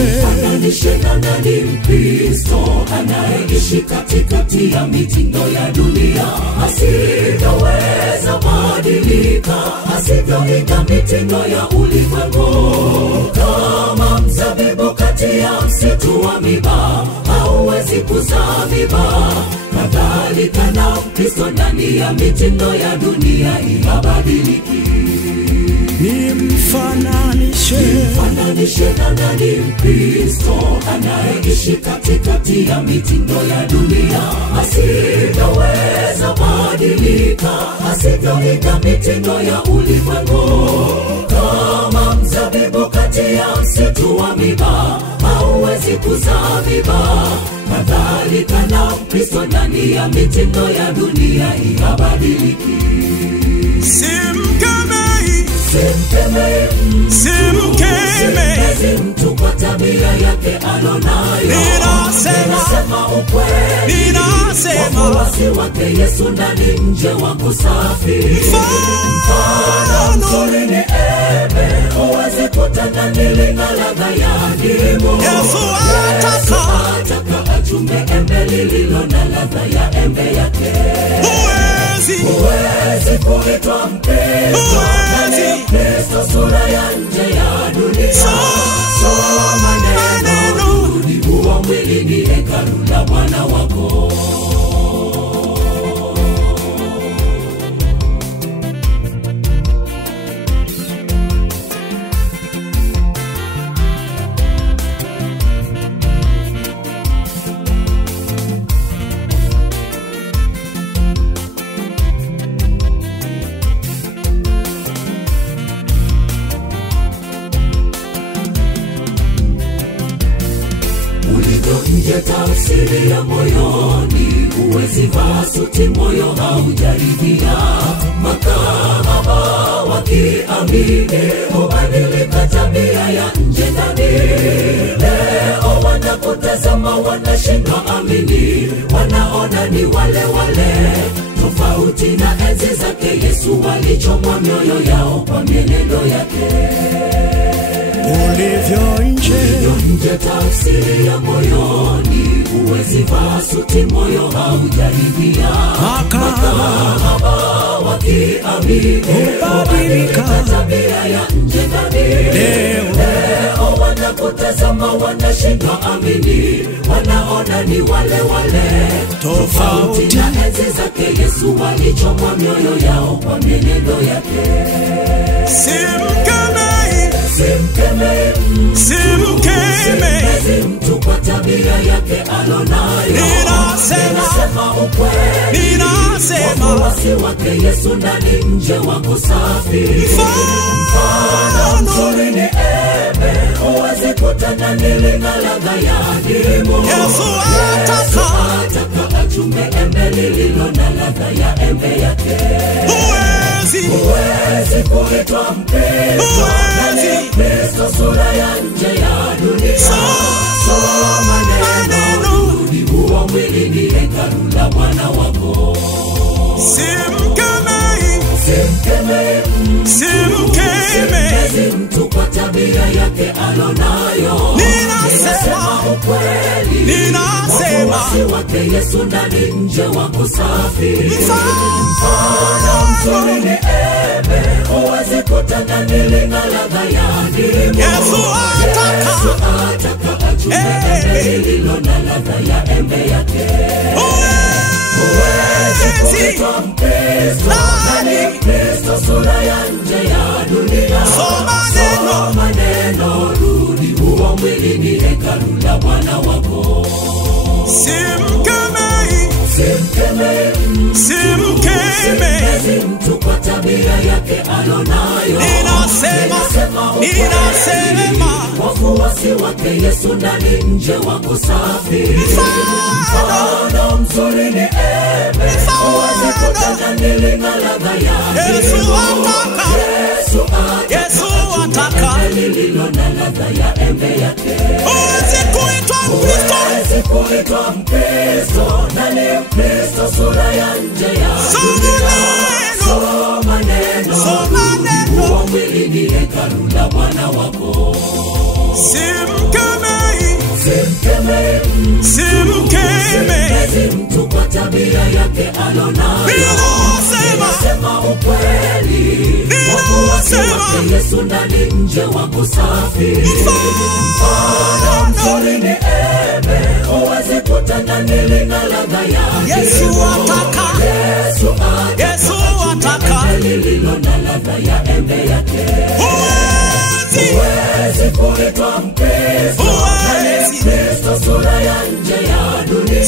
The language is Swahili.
Nimfananishe na nani Mkristo anayeishi katikati ya mitindo ya dunia, asivyoweza badilika, asivyoiga mitindo ya ulimwengu. Kama mzabibu kati ya msitu wa miba, hauwezi kuzaa miba. Kadhalika na Mkristo ndani ya mitindo ya dunia inabadiliki. Nimfananishe na nani Mkristo anayeishi katikati ya mitindo ya dunia, asivyoweza badilika, asivyoiga mitindo ya ulimwengu. Kama mzabibu kati ya msitu wa miba, hauwezi kuzaa miba. Kadhalika na Mkristo ndani ya mitindo ya dunia inabadiliki. Simkemei mtu kwa tabia yake alonayo. Ninasema ukweli, wafuasi wake Yesu ndani nje wako safi. Mfano mzuri ni embe, huwezi kutanganili na ladha ya ndimu. Yesu ataka achume embe lililo na ladha ya embe yake. Huwezi kuitwa Mkristo ndani Kristo, sura ya nje ya dunia. Soma neno, rudi, huo mwili ni hekalu la Bwana wako. Nje tafsiri ya moyoni, huwezi vaa suti moyo haujaribia. Makahaba wakiamini, hubadilika tabia ya nje ndani. Leo wanakutazama wanashindwa amini, wanaona ni wale wale. Tofauti na enzi zake Yesu, walichomwa mioyo yao kwa mienendo yake. ulivyo nje tafsiri ya moyoni, huwezi vaa suti moyo haujaribia. Makahaba wakiamini, hubadilika tabia ya nje ndani. Leo wanakutazama wanashindwa amini, wanaona ni wale wale. Tofauti na enzi zake Yesu, walichomwa mioyo yao kwa mienendo yake. Simkemei mtu kwa tabia yake alonayo. Ninasema ukweli, wafuasi wake Yesu ndani nje wako safi. Mfano mzuri ni embe, huwezi kutanganili na ladha ya ndimu. Yesu ataka achume embe lililo na ladha ya embe yake. Huwezi kuitwa Mkristo ndani Kristo, sura ya nje ya dunia. Soma neno, rudi, huo mwili ni hekalu la Bwana wako. Simkemei mtu kwa tabia yake alonayo. Ninasema ukweli, wafuasi wake Yesu ndani nje wako safi. Mfano mzuri ni embe, huwezi kutanganili na ladha ya ndimu. Yesu ataka achume embe lililo na ladha ya embe yake. Huwezi kuitwa Mkristo ndani Kristo, sura ya nje ya dunia. Soma neno, rudi, huo mwili ni hekalu la Bwana wako. Simkemei mtu kwa tabia yake alonayo. Ninasema wafuasi wake Yesu ndani nje wako safi. Mfano mzuri ni embe, huwezi kutanganili na ladha ya ndimu. Yesu ataka embe lililo na ladha ya embe yake. Huwezi kuitwa Mkristo ndani Kristo, sura ya nje ya dunia. Soma neno, huo mwili ni hekalu la Bwana wako. Simkemei mtu kwa tabia yake alonayo. Ninasema ukweli, wafuasi wake Yesu ndani nje wako safi. Mfano mzuri ni embe, huwezi kutanganili na ladha yake. Yesu ataka lililo na ladha ya embe yake. Huwezi kuitwa Mkristo, Mkristo sura ya nje ya dunia.